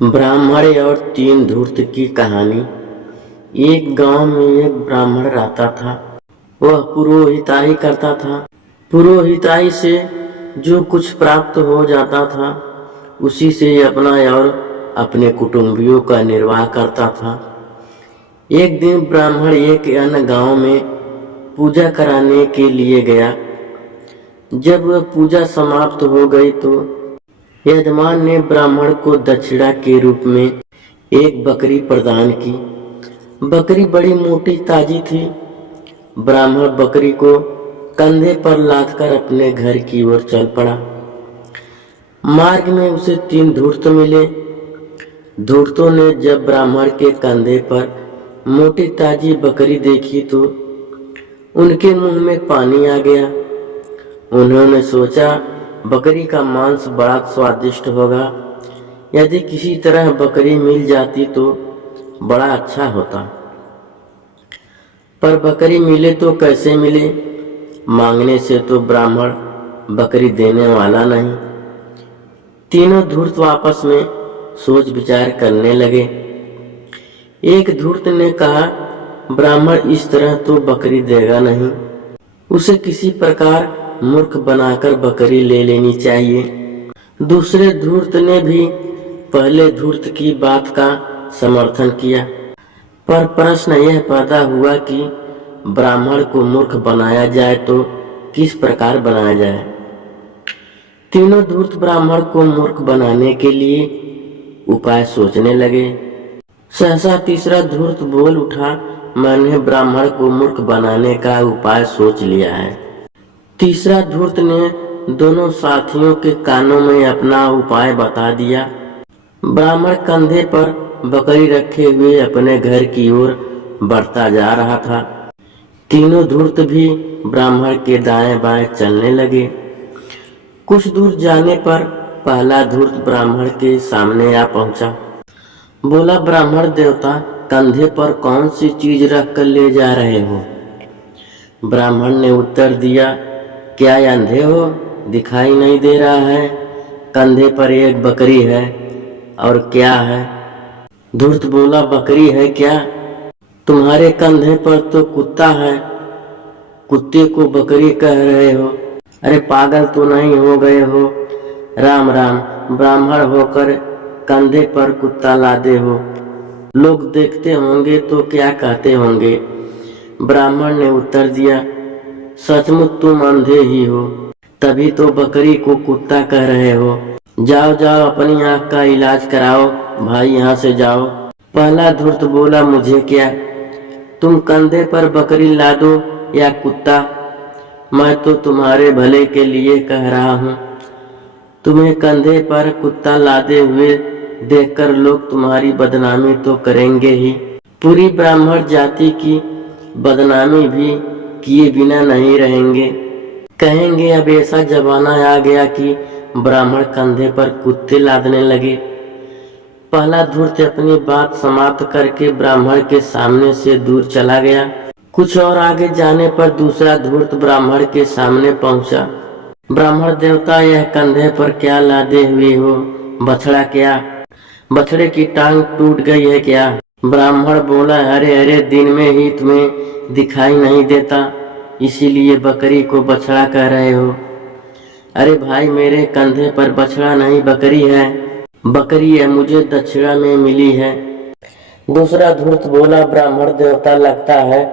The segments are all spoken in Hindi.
ब्राह्मण और तीन धूर्त की कहानी। एक गांव में एक ब्राह्मण रहता था। वह पुरोहिताई करता था। पुरोहिताई से जो कुछ प्राप्त हो जाता था उसी से अपना और अपने कुटुंबियों का निर्वाह करता था। एक दिन ब्राह्मण एक अन्य गांव में पूजा कराने के लिए गया। जब वह पूजा समाप्त हो गई तो यजमान ने ब्राह्मण को दक्षिणा के रूप में एक बकरी प्रदान की। बकरी बड़ी मोटी ताजी थी। ब्राह्मण बकरी को कंधे पर लादकर अपने घर की ओर चल पड़ा। मार्ग में उसे तीन धूर्त मिले। धूर्तों ने जब ब्राह्मण के कंधे पर मोटी ताजी बकरी देखी तो उनके मुंह में पानी आ गया। उन्होंने सोचा, बकरी का मांस बड़ा स्वादिष्ट होगा। यदि किसी तरह बकरी मिल जाती तो बड़ा अच्छा होता। पर बकरी मिले तो कैसे मिले? मांगने से तो ब्राह्मण बकरी देने वाला नहीं। तीनों धूर्त आपस में सोच विचार करने लगे। एक धूर्त ने कहा, ब्राह्मण इस तरह तो बकरी देगा नहीं। उसे किसी प्रकार मूर्ख बनाकर बकरी ले लेनी चाहिए। दूसरे धूर्त ने भी पहले धूर्त की बात का समर्थन किया। पर प्रश्न यह पैदा हुआ कि ब्राह्मण को मूर्ख बनाया जाए तो किस प्रकार बनाया जाए। तीनों धूर्त ब्राह्मण को मूर्ख बनाने के लिए उपाय सोचने लगे। सहसा तीसरा धूर्त बोल उठा, मैंने ब्राह्मण को मूर्ख बनाने का उपाय सोच लिया है। तीसरा धूर्त ने दोनों साथियों के कानों में अपना उपाय बता दिया। ब्राह्मण कंधे पर बकरी रखे हुए अपने घर की ओर बढ़ता जा रहा था। तीनों धूर्त भी ब्राह्मण के दाएं बाएं चलने लगे। कुछ दूर जाने पर पहला धूर्त ब्राह्मण के सामने आ पहुंचा। बोला, ब्राह्मण देवता, कंधे पर कौन सी चीज रख कर ले जा रहे हो? ब्राह्मण ने उत्तर दिया, क्या अंधे हो? दिखाई नहीं दे रहा है? कंधे पर एक बकरी है। और क्या है? धूर्त बोला, बकरी है क्या? तुम्हारे कंधे पर तो कुत्ता है। कुत्ते को बकरी कह रहे हो? अरे पागल तो नहीं हो गए हो? राम राम, ब्राह्मण होकर कंधे पर कुत्ता लादे हो। लोग देखते होंगे तो क्या कहते होंगे? ब्राह्मण ने उत्तर दिया, सचमुच तुम अंधे ही हो, तभी तो बकरी को कुत्ता कह रहे हो। जाओ जाओ, अपनी आंख का इलाज कराओ। भाई यहाँ से जाओ। पहला धूर्त बोला, मुझे क्या, तुम कंधे पर बकरी लादो या कुत्ता, मैं तो तुम्हारे भले के लिए कह रहा हूँ। तुम्हें कंधे पर कुत्ता लादे हुए देखकर लोग तुम्हारी बदनामी तो करेंगे ही, पूरी ब्राह्मण जाति की बदनामी भी किए बिना नहीं रहेंगे। कहेंगे अब ऐसा जमाना आ गया कि ब्राह्मण कंधे पर कुत्ते लादने लगे। पहला धूर्त अपनी बात समाप्त करके ब्राह्मण के सामने से दूर चला गया। कुछ और आगे जाने पर दूसरा धूर्त ब्राह्मण के सामने पहुंचा। ब्राह्मण देवता, यह कंधे पर क्या लादे हुए हो? बछड़ा क्या? बछड़े की टांग टूट गई है क्या? ब्राह्मण बोला, अरे अरे, दिन में ही तुम्हें दिखाई नहीं देता, इसीलिए बकरी को बछड़ा कह रहे हो। अरे भाई, मेरे कंधे पर बछड़ा नहीं बकरी है। बकरी है, मुझे दक्षिणा में मिली है। दूसरा धूर्त बोला, ब्राह्मण देवता, लगता है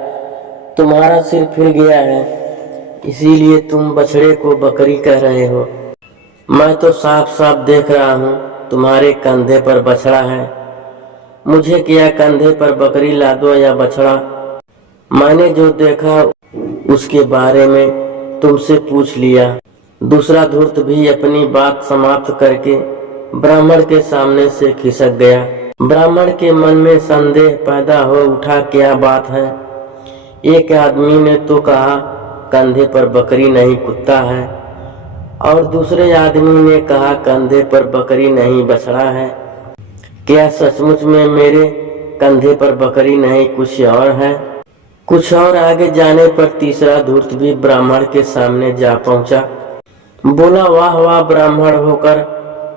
तुम्हारा सिर फिर गया है, इसीलिए तुम बछड़े को बकरी कह रहे हो। मैं तो साफ साफ देख रहा हूँ तुम्हारे कंधे पर बछड़ा है। मुझे क्या कंधे पर बकरी लादो या बछड़ा, मैंने जो देखा उसके बारे में तुमसे पूछ लिया। दूसरा धूर्त भी अपनी बात समाप्त करके ब्राह्मण के सामने से खिसक गया। ब्राह्मण के मन में संदेह पैदा हो उठा, क्या बात है? एक आदमी ने तो कहा कंधे पर बकरी नहीं कुत्ता है, और दूसरे आदमी ने कहा कंधे पर बकरी नहीं बछड़ा है। क्या सचमुच में मेरे कंधे पर बकरी नहीं कुछ और है? कुछ और आगे जाने पर तीसरा धूर्त भी ब्राह्मण के सामने जा पहुंचा। बोला, वाह वाह, ब्राह्मण होकर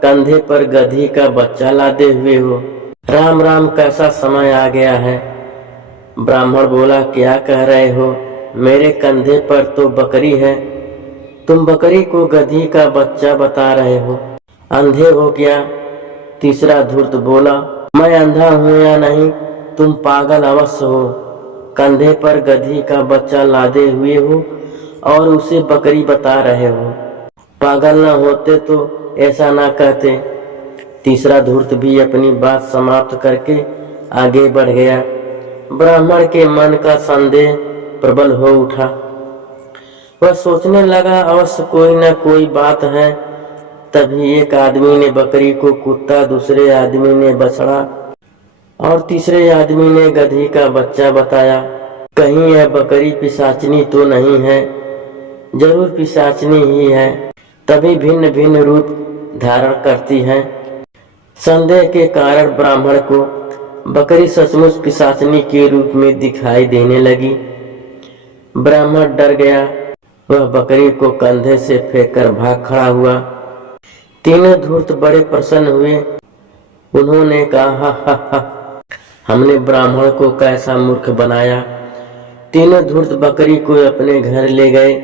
कंधे पर गधी का बच्चा लादे हुए हो। राम राम, कैसा समय आ गया है। ब्राह्मण बोला, क्या कह रहे हो, मेरे कंधे पर तो बकरी है, तुम बकरी को गधी का बच्चा बता रहे हो, अंधे हो क्या। तीसरा धूर्त बोला, मैं अंधा हूं या नहीं, तुम पागल अवश्य हो, कंधे पर गधी का बच्चा लादे हुए हो और उसे बकरी बता रहे हो। पागल न होते तो ऐसा ना कहते। तीसरा धूर्त भी अपनी बात समाप्त करके आगे बढ़ गया। ब्राह्मण के मन का संदेह प्रबल हो उठा। वह सोचने लगा, अवश्य कोई न कोई बात है। तभी एक आदमी ने बकरी को कुत्ता, दूसरे आदमी ने बछड़ा और तीसरे आदमी ने गधी का बच्चा बताया। कहीं यह बकरी पिशाचनी तो नहीं है, जरूर पिशाचनी ही है, तभी भिन्न भिन्न रूप धारण करती है। संदेह के कारण ब्राह्मण को बकरी सचमुच पिशाचनी के रूप में दिखाई देने लगी। ब्राह्मण डर गया, वह बकरी को कंधे से फेंककर भाग खड़ा हुआ। तीनों धूर्त बड़े प्रसन्न हुए। उन्होंने कहा, हा, हमने ब्राह्मण को कैसा मूर्ख बनाया। तीनों धूर्त बकरी को अपने घर ले गए।